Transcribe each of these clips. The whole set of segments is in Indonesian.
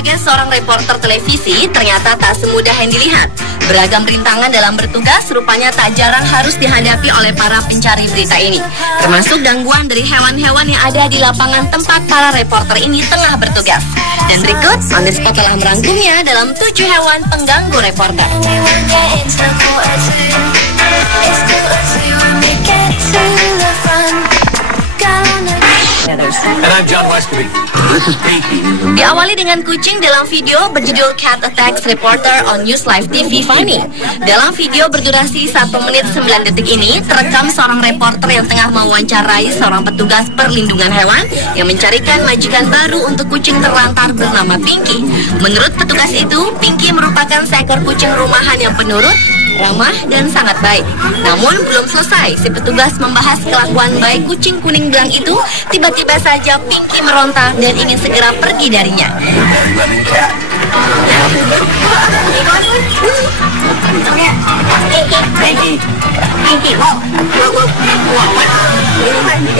sebagai seorang reporter televisi ternyata tak semudah yang dilihat. Beragam rintangan dalam bertugas rupanya tak jarang harus dihadapi oleh para pencari berita ini. Termasuk gangguan dari hewan-hewan yang ada di lapangan tempat para reporter ini tengah bertugas. Dan berikut, On The Spot telah merangkumnya dalam 7 hewan pengganggu reporter. And I'm John Westerby. This is Pinky. Diawali dengan kucing dalam video berjudul Cat Attacks Reporter on News Live TV Funny. Dalam video berdurasi 1 menit 9 detik ini, terekam seorang reporter yang tengah mewawancarai seorang petugas perlindungan hewan yang mencarikan majikan baru untuk kucing terlantar bernama Pinky. Menurut petugas itu, Pinky merupakan seekor kucing rumahan yang penurut, ramah, dan sangat baik. Namun belum selesai, si petugas membahas kelakuan baik kucing kuning belang itu, tiba-tiba saja Pinky meronta dan ingin segera pergi darinya.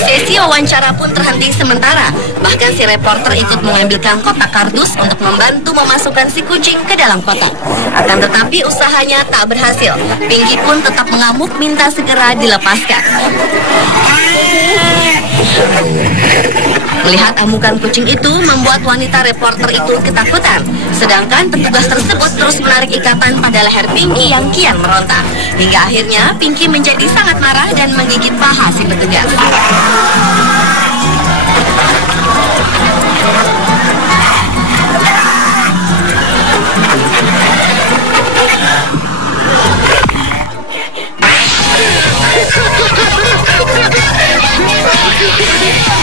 Sesi wawancara pun terhenti sementara. Bahkan si reporter ikut mengambilkan kotak kardus untuk membantu memasukkan si kucing ke dalam kotak. Akan tetapi usahanya tak berhasil. Pinky pun tetap mengamuk minta segera dilepaskan. Melihat amukan kucing itu membuat wanita reporter itu ketakutan. Sedangkan petugas tersebut terus menarik ikatan pada leher Pinky yang kian meronta. Hingga akhirnya Pinky menjadi sangat marah dan menggigit paha si petugas.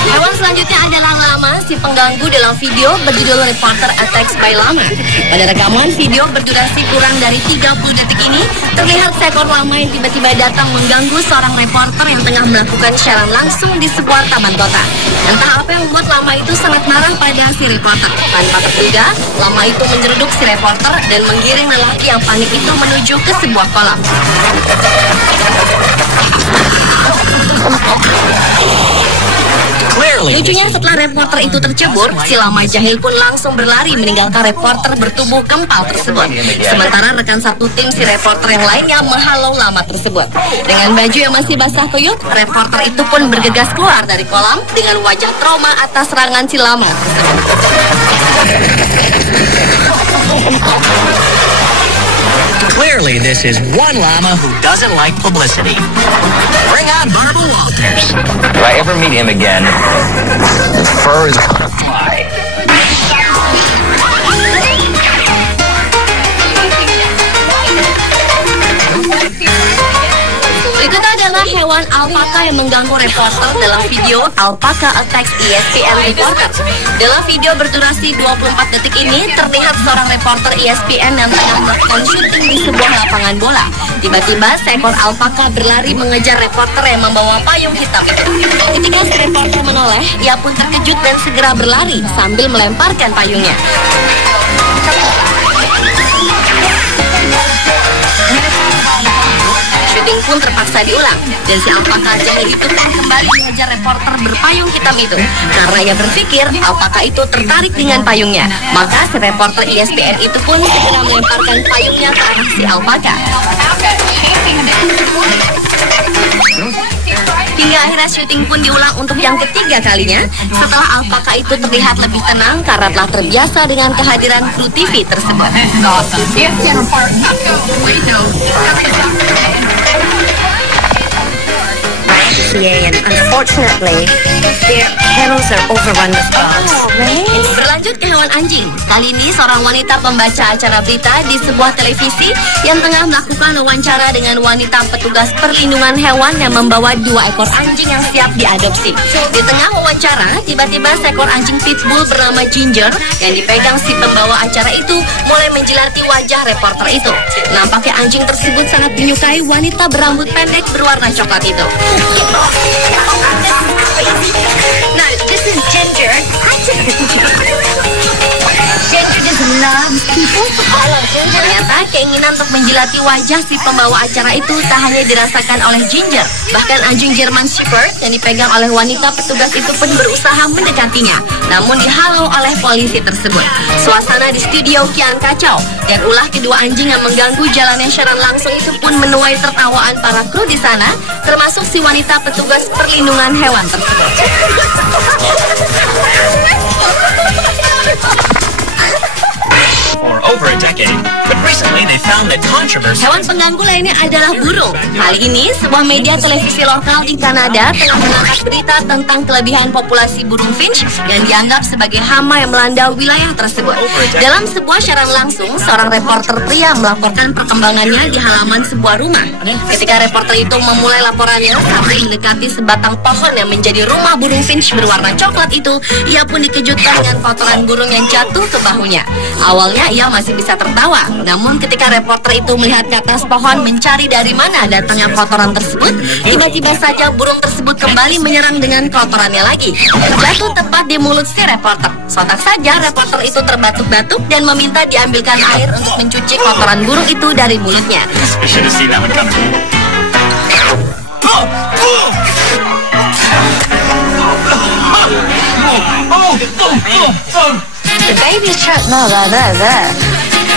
Hewan selanjutnya adalah lama, si pengganggu dalam video berjudul Reporter Attacks by Lama. Pada rekaman video berdurasi kurang dari 30 detik ini, terlihat seekor lama yang tiba-tiba datang mengganggu seorang reporter yang tengah melakukan siaran langsung di sebuah taman kota. Entah apa yang membuat lama itu sangat marah pada si reporter. Tanpa terduga, lama itu menjeruduk si reporter dan menggiring lelaki yang panik itu menuju ke sebuah kolam. Lucunya setelah reporter itu tercebur, si lama jahil pun langsung berlari meninggalkan reporter bertubuh kempal tersebut. Sementara rekan satu tim si reporter yang lainnya menghalau lama tersebut. Dengan baju yang masih basah kuyup, reporter itu pun bergegas keluar dari kolam dengan wajah trauma atas serangan si lama tersebut. Clearly, this is one llama who doesn't like publicity. Bring on Barbara Walters. If I ever meet him again, his fur is gonna fly. Berikut adalah hewan alpaka yang mengganggu reporter dalam video Alpaka Attacks ESPN Reporter. Dalam video berdurasi 24 detik ini, terlihat seorang reporter ESPN yang tengah melakukan syuting di sebuah lapangan bola. Tiba-tiba, seekor alpaka berlari mengejar reporter yang membawa payung hitam itu. Ketika si reporter menoleh, ia pun terkejut dan segera berlari sambil melemparkan payungnya. Syuting pun terpaksa diulang dan si alpaka jahil itu pun kembali mengejar reporter berpayung hitam itu karena ia berpikir alpaka itu tertarik dengan payungnya. Maka si reporter ESPN itu pun segera melemparkan payungnya ke arah si alpaka. Hingga akhirnya syuting pun diulang untuk yang ketiga kalinya setelah alpaka itu terlihat lebih tenang karena telah terbiasa dengan kehadiran kru TV tersebut. And unfortunately, their kennels are overrun with dogs. Berlanjut ke hewan anjing. Kali ini seorang wanita pembaca acara berita di sebuah televisi yang tengah melakukan wawancara dengan wanita petugas perlindungan hewan yang membawa 2 ekor anjing yang siap diadopsi. Di tengah wawancara, tiba-tiba seekor anjing pitbull bernama Ginger yang dipegang si pembawa acara itu mulai menjilati wajah reporter itu. Nampaknya anjing tersebut sangat menyukai wanita berambut pendek berwarna coklat itu. Now, this is Ginger. Ginger doesn't loves people. Ternyata keinginan untuk menjilati wajah si pembawa acara itu tak hanya dirasakan oleh Ginger. Bahkan anjing German Shepherd yang dipegang oleh wanita petugas itu pun berusaha mendekatinya, namun dihalau oleh polisi tersebut. Suasana di studio kian kacau, dan ulah kedua anjing yang mengganggu jalannya siaran langsung itu pun menuai tertawaan para kru di sana, termasuk si wanita petugas perlindungan hewan tersebut. For over a decade, but recently they found that controversy. Hewan pengganggu lainnya adalah burung. Kali ini, sebuah media televisi lokal di Kanada tengah mengangkat berita tentang kelebihan populasi burung finch yang dianggap sebagai hama yang melanda wilayah tersebut. Dalam sebuah siaran langsung, seorang reporter pria melaporkan perkembangannya di halaman sebuah rumah. Ketika reporter itu memulai laporannya sambil mendekati sebatang pohon yang menjadi rumah burung finch berwarna coklat itu, ia pun dikejutkan dengan kotoran burung yang jatuh ke bahunya. Awalnya ia masih bisa tertawa, namun ketika reporter itu melihat ke atas pohon mencari dari mana datangnya kotoran tersebut, tiba-tiba saja burung tersebut kembali menyerang dengan kotorannya lagi. Jatuh tepat di mulut si reporter. Sontak saja reporter itu terbatuk-batuk dan meminta diambilkan air untuk mencuci kotoran burung itu dari mulutnya. The baby shark, no, there.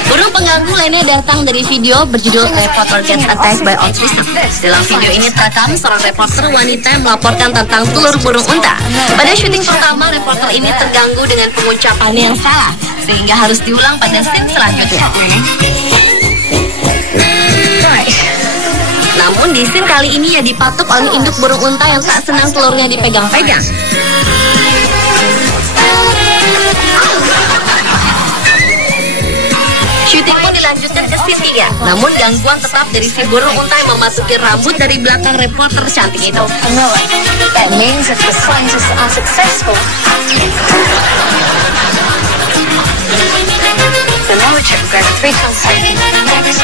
Burung pengganggu lainnya datang dari video berjudul Reporter Gets Attacked by Autism. Dalam video ini terekam seorang reporter wanita yang melaporkan tentang telur burung unta. Pada syuting pertama, reporter ini terganggu dengan pengucapannya yang salah, sehingga harus diulang pada scene selanjutnya. Namun di scene kali ini ia dipatuk oleh induk burung unta yang tak senang telurnya dipegang-pegang. Syuting pun dilanjutkan ke scene 3. Namun gangguan tetap dari si burung unta yang memasuki rambut dari belakang reporter cantik itu. That means if the scientists are successful, the knowledge will go 3 times next.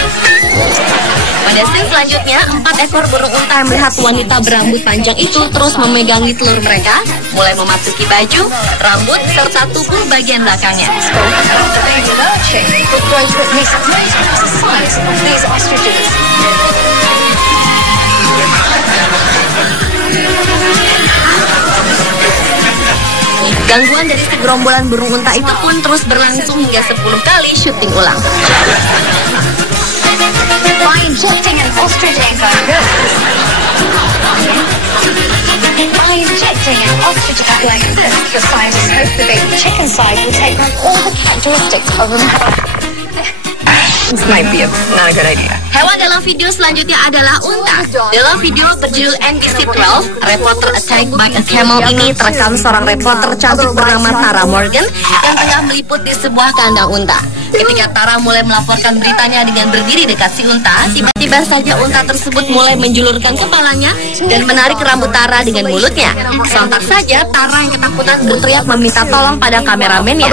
Pada scene selanjutnya, 4 ekor burung unta yang melihat wanita berambut panjang itu terus memegangi telur mereka, mulai memasuki baju, rambut, serta tubuh bagian belakangnya. The baby lurching will grow to at least 3 times the size of these ostriches. Gangguan dari segerombolan burung unta itu pun terus berlangsung hingga 10 kali syuting ulang. By injecting an ostrich egg like this, the scientists hope the baby chicken side will take on all the characteristics of a This might be not a good idea. Hewan dalam video selanjutnya adalah unta. Dalam video berjudul NBC-12, Reporter Attacked by a Camel ini terekam seorang reporter cantik bernama Tara Morgan yang tengah meliput di sebuah kandang unta. Ketika Tara mulai melaporkan beritanya dengan berdiri dekat si unta, tiba-tiba saja unta tersebut mulai menjulurkan kepalanya dan menarik rambut Tara dengan mulutnya. Sontak saja Tara yang ketakutan berteriak meminta tolong pada kameramennya.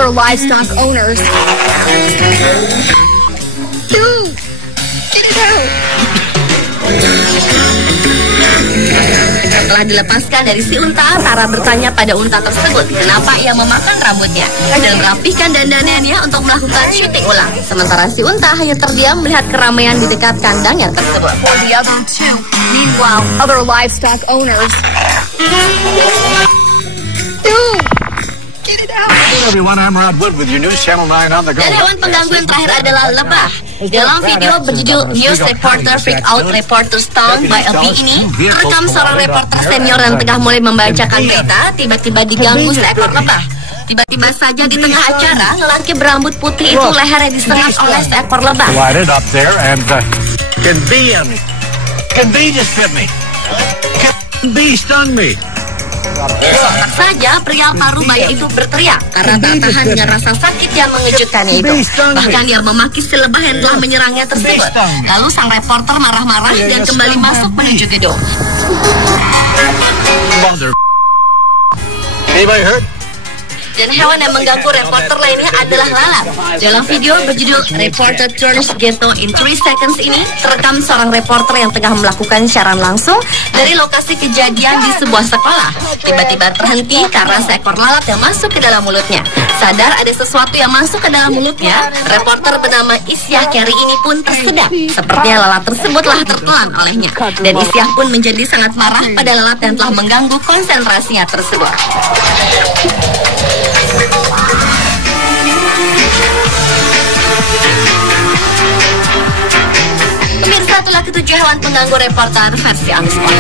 Setelah dilepaskan dari si unta, Tara bertanya pada unta tersebut kenapa ia memakan rambutnya dan merapikan dandanannya untuk melakukan syuting ulang. Sementara si unta hanya terdiam melihat keramaian di dekat kandangnya tersebut. For the other two, meanwhile, other livestock owners. Everyone, I'm Rod Wood with your News Channel 9 on the go. Dan hewan pengganggu yang terakhir adalah lebah. Dalam video berjudul News Reporter Freak Out Reporter Stung by a Bee ini, terekam seorang reporter senior yang tengah mulai membacakan berita, tiba-tiba diganggu seekor lebah. Tiba-tiba saja di tengah acara, lelaki berambut putih itu lehernya disengat oleh seekor lebah. Lighted up there and can bee just bit me? Can bee stung me? Sontak saja pria parubaya itu berteriak karena tak tahan dengan rasa sakit yang mengejutkannya itu. Bahkan dia memaki si lebah yang telah menyerangnya tersebut. Lalu sang reporter marah-marah dan kembali masuk menuju gedung. Mother. Anybody hurt? Dan hewan yang mengganggu reporter lainnya adalah lalat. Dalam video berjudul Reporter Turns Ghetto in 3 Seconds ini, terekam seorang reporter yang tengah melakukan siaran langsung dari lokasi kejadian di sebuah sekolah. Tiba-tiba terhenti karena seekor lalat yang masuk ke dalam mulutnya. Sadar ada sesuatu yang masuk ke dalam mulutnya, reporter bernama Isyah Carey ini pun tersedak. Sepertinya lalat tersebutlah tertelan olehnya. Dan Isyah pun menjadi sangat marah pada lalat yang telah mengganggu konsentrasinya tersebut. Pemirsa, itulah ketujuh hewan pengganggu reporter versi Unspot.